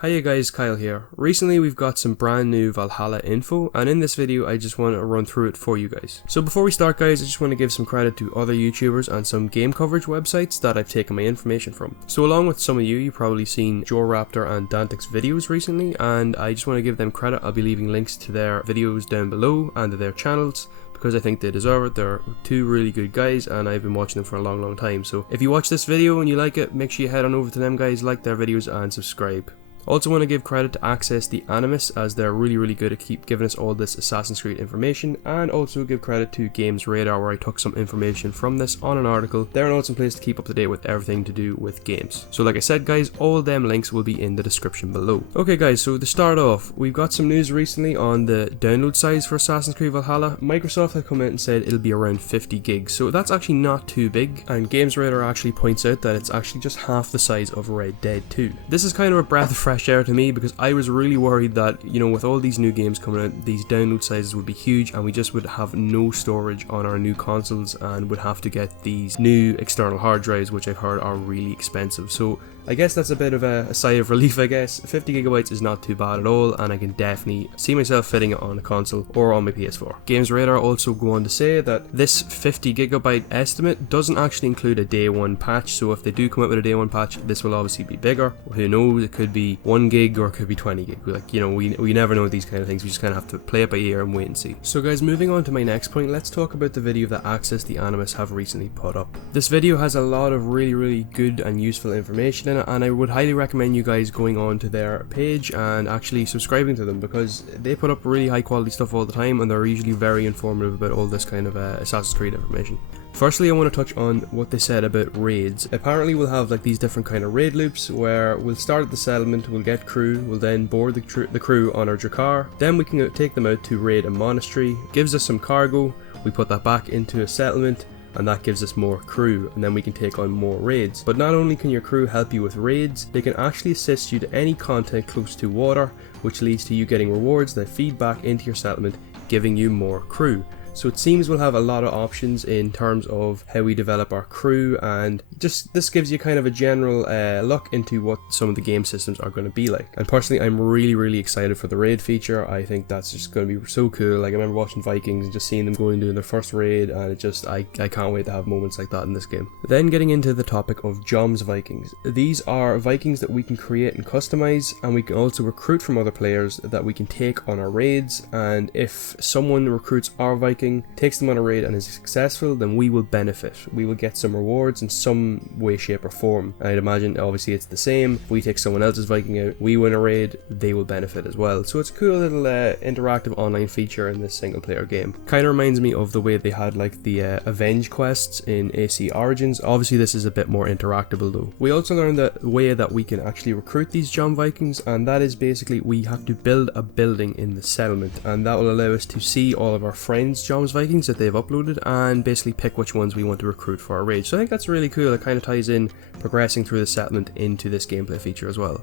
Hiya guys, Kyle here. Recently we've got some brand new Valhalla info, and in this video I just want to run through it for you guys. So before we start guys, I just want to give some credit to other YouTubers and some game coverage websites that I've taken my information from. So along with some of you've probably seen JorRaptor and Dantics videos recently, and I just want to give them credit. I'll be leaving links to their videos down below and to their channels, because I think they deserve it. They're two really good guys and I've been watching them for a long time. So if you watch this video and you like it, make sure you head on over to them guys, like their videos and subscribe. Also want to give credit to Access the Animus, as they're really good at keep giving us all this Assassin's Creed information, and also give credit to Games Radar, where I took some information from this on an article. They're an awesome place to keep up to date with everything to do with games. So like I said guys, all them links will be in the description below. Okay guys, so to start off, we've got some news recently on the download size for Assassin's Creed Valhalla. Microsoft have come out and said it'll be around 50 gigs, so that's actually not too big, and Games Radar actually points out that it's actually just half the size of Red Dead 2. This is kind of a breath of fresh air to me, because I was really worried that, you know, with all these new games coming out, these download sizes would be huge and we just would have no storage on our new consoles and would have to get these new external hard drives, which I've heard are really expensive. So I guess that's a bit of a sigh of relief, I guess. 50 gigabytes is not too bad at all, and I can definitely see myself fitting it on a console or on my PS4. Games Radar also go on to say that this 50 gigabyte estimate doesn't actually include a day one patch, so if they do come out with a day one patch, this will obviously be bigger. Who knows, it could be 1 gig or it could be 20 gig. Like, you know, we never know these kind of things. We just kind of have to play it by ear and wait and see. So guys, moving on to my next point, let's talk about the video that Access the Animus have recently put up. This video has a lot of really good and useful information in it, and I would highly recommend you guys going on to their page and actually subscribing to them, because they put up really high quality stuff all the time and they're usually very informative about all this kind of Assassin's Creed information. Firstly, I want to touch on what they said about raids. Apparently we'll have like these different kind of raid loops where we'll start at the settlement, we'll get crew, we'll then board the crew on our Drakkar, then we can take them out to raid a monastery, gives us some cargo, we put that back into a settlement, and that gives us more crew, and then we can take on more raids. But not only can your crew help you with raids, they can actually assist you to any content close to water, which leads to you getting rewards that feed back into your settlement, giving you more crew. So it seems we'll have a lot of options in terms of how we develop our crew, and just this gives you kind of a general look into what some of the game systems are going to be like. And personally, I'm really excited for the raid feature. I think that's just going to be so cool. Like, I remember watching Vikings and just seeing them going and doing their first raid, and it just, I can't wait to have moments like that in this game. Then getting into the topic of Joms Vikings. These are Vikings that we can create and customize, and we can also recruit from other players that we can take on our raids. And if someone recruits our Viking, takes them on a raid and is successful, then we will benefit. We will get some rewards in some way, shape or form. I'd imagine obviously it's the same. If we take someone else's Viking out, we win a raid, they will benefit as well. So it's a cool little interactive online feature in this single player game. Kind of reminds me of the way they had like the Avenge quests in AC Origins. Obviously this is a bit more interactable though. We also learned the way that we can actually recruit these Jom Vikings, and that is basically we have to build a building in the settlement, and that will allow us to see all of our friends' Jom Vikings that they've uploaded and basically pick which ones we want to recruit for our raid. So I think that's really cool. It kind of ties in progressing through the settlement into this gameplay feature as well.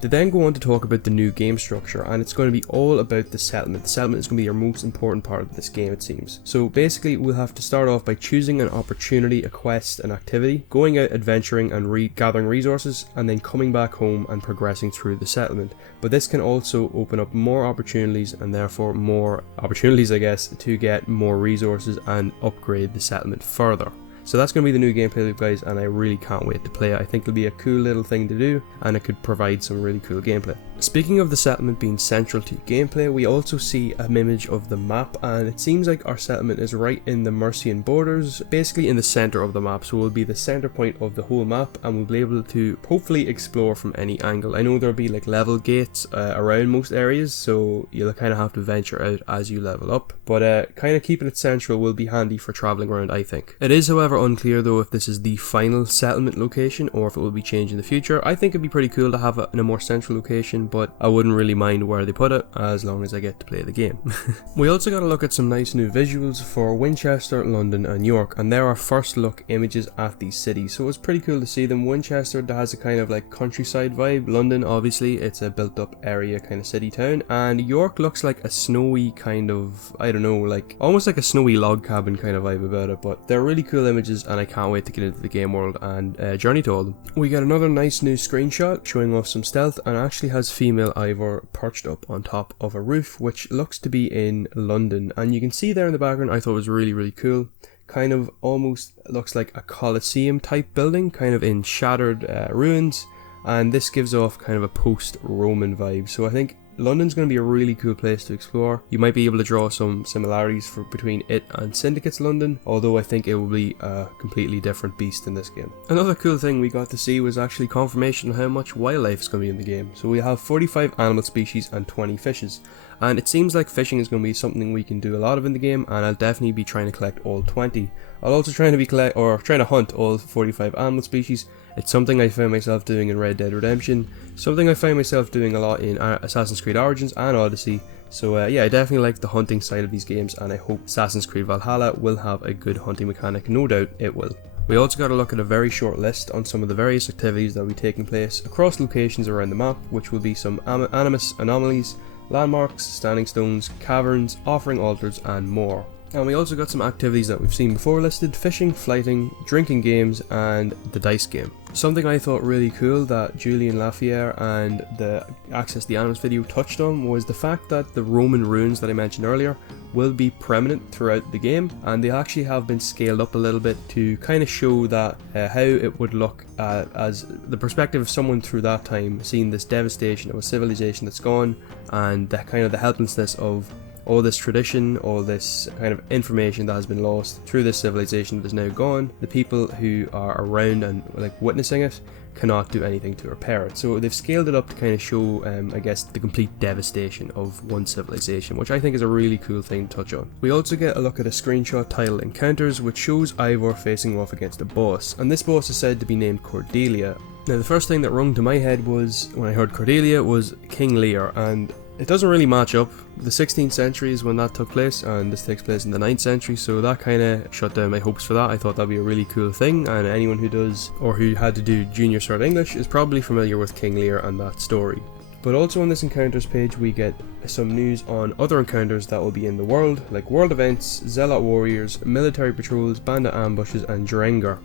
They then go on to talk about the new game structure, and it's going to be all about the settlement. The settlement is going to be your most important part of this game, it seems. So basically we'll have to start off by choosing an opportunity, a quest, an activity, going out adventuring and gathering resources, and then coming back home and progressing through the settlement. But this can also open up more opportunities, and therefore more opportunities, I guess, to get more resources and upgrade the settlement further. So that's going to be the new gameplay loop guys, and I really can't wait to play it. I think it'll be a cool little thing to do, and it could provide some really cool gameplay. Speaking of the settlement being central to gameplay, we also see an image of the map, and it seems like our settlement is right in the Mercian borders, basically in the center of the map. So we'll be the center point of the whole map, and we'll be able to hopefully explore from any angle. I know there'll be like level gates around most areas, so you'll kind of have to venture out as you level up, but kind of keeping it central will be handy for traveling around, I think. It is however unclear though if this is the final settlement location or if it will be changed in the future. I think it'd be pretty cool to have it in a more central location, but I wouldn't really mind where they put it as long as I get to play the game. We also got to look at some nice new visuals for Winchester, London and York, and there are first look images at these cities, so it's pretty cool to see them. Winchester has a kind of like countryside vibe, London obviously it's a built up area kind of city town, and York looks like a snowy kind of, I don't know, like almost like a snowy log cabin kind of vibe about it, but they're really cool images and I can't wait to get into the game world and journey to all of them. We got another nice new screenshot showing off some stealth, and actually has female Ivor perched up on top of a roof which looks to be in London, and you can see there in the background, I thought it was really cool. Kind of almost looks like a Colosseum type building, kind of in shattered ruins, and this gives off kind of a post-Roman vibe, so I think London's going to be a really cool place to explore. You might be able to draw some similarities between it and Syndicate's London, although I think it will be a completely different beast in this game. Another cool thing we got to see was actually confirmation of how much wildlife is going to be in the game. So we have 45 animal species and 20 fishes, and it seems like fishing is going to be something we can do a lot of in the game, and I'll definitely be trying to collect all 20. I'll also trying to hunt all 45 animal species. It's something I found myself doing in Red Dead Redemption, something I found myself doing a lot in Assassin's Creed Origins and Odyssey, so yeah, I definitely like the hunting side of these games, and I hope Assassin's Creed Valhalla will have a good hunting mechanic, no doubt it will. We also got to look at a very short list on some of the various activities that will be taking place across locations around the map, which will be some Animus anomalies, landmarks, standing stones, caverns, offering altars and more. And we also got some activities that we've seen before listed: fishing, flighting, drinking games and the dice game. Something I thought really cool that Julien, Laferrière and the Access the Animus video touched on was the fact that the Roman ruins that I mentioned earlier will be permanent throughout the game, and they actually have been scaled up a little bit to kind of show that how it would look as the perspective of someone through that time, seeing this devastation of a civilization that's gone, and the kind of the helplessness of all this tradition, all this kind of information that has been lost through this civilization that is now gone. The people who are around and like witnessing it cannot do anything to repair it. So they've scaled it up to kind of show, I guess, the complete devastation of one civilization, which I think is a really cool thing to touch on. We also get a look at a screenshot titled Encounters, which shows Ivor facing off against a boss, and this boss is said to be named Cordelia. Now the first thing that rung to my head was, when I heard Cordelia, was King Lear, and it doesn't really match up. The 16th century is when that took place, and this takes place in the 9th century, so that kind of shut down my hopes for that. I thought that'd be a really cool thing, and anyone who does, or who had to do Junior Cert English, is probably familiar with King Lear and that story. But also on this encounters page we get some news on other encounters that will be in the world, like world events, zealot warriors, military patrols, bandit ambushes and Drengar.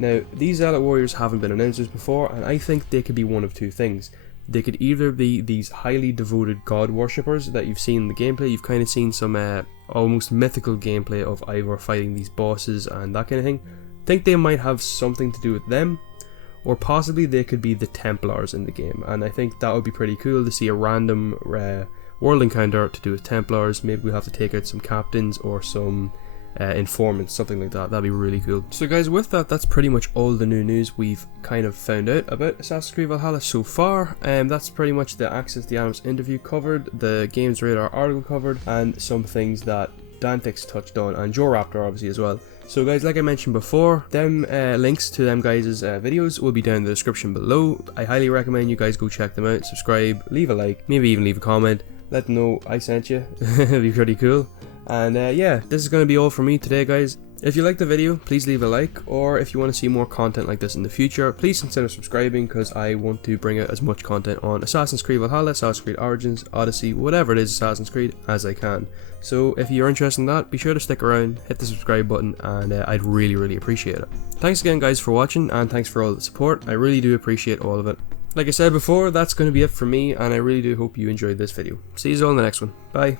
Now these zealot warriors haven't been announced before, and I think they could be one of two things. They could either be these highly devoted god worshippers that you've seen in the gameplay. You've kind of seen some almost mythical gameplay of Ivor fighting these bosses and that kind of thing. I think they might have something to do with them, or possibly they could be the Templars in the game, and I think that would be pretty cool to see a random world encounter to do with Templars. Maybe we'll have to take out some captains or some informants, something like that. That'd be really cool. So guys, with that, that's pretty much all the new news we've kind of found out about Assassin's Creed Valhalla so far. That's pretty much the Access the Animus interview covered, the Games Radar article covered, and some things that Dantics touched on, and JorRaptor obviously as well. So guys, like I mentioned before, them links to them guys' videos will be down in the description below. I highly recommend you guys go check them out, subscribe, leave a like, maybe even leave a comment, let them know I sent you. It'd be pretty cool. And yeah, this is going to be all from me today, guys. If you liked the video, please leave a like, or if you want to see more content like this in the future, please consider subscribing, because I want to bring out as much content on Assassin's Creed Valhalla, Assassin's Creed Origins, Odyssey, whatever it is Assassin's Creed, as I can. So if you're interested in that, be sure to stick around, hit the subscribe button, and I'd really appreciate it. Thanks again guys for watching, and thanks for all the support. I really do appreciate all of it. Like I said before, that's going to be it for me, and I really do hope you enjoyed this video. See you all in the next one. Bye.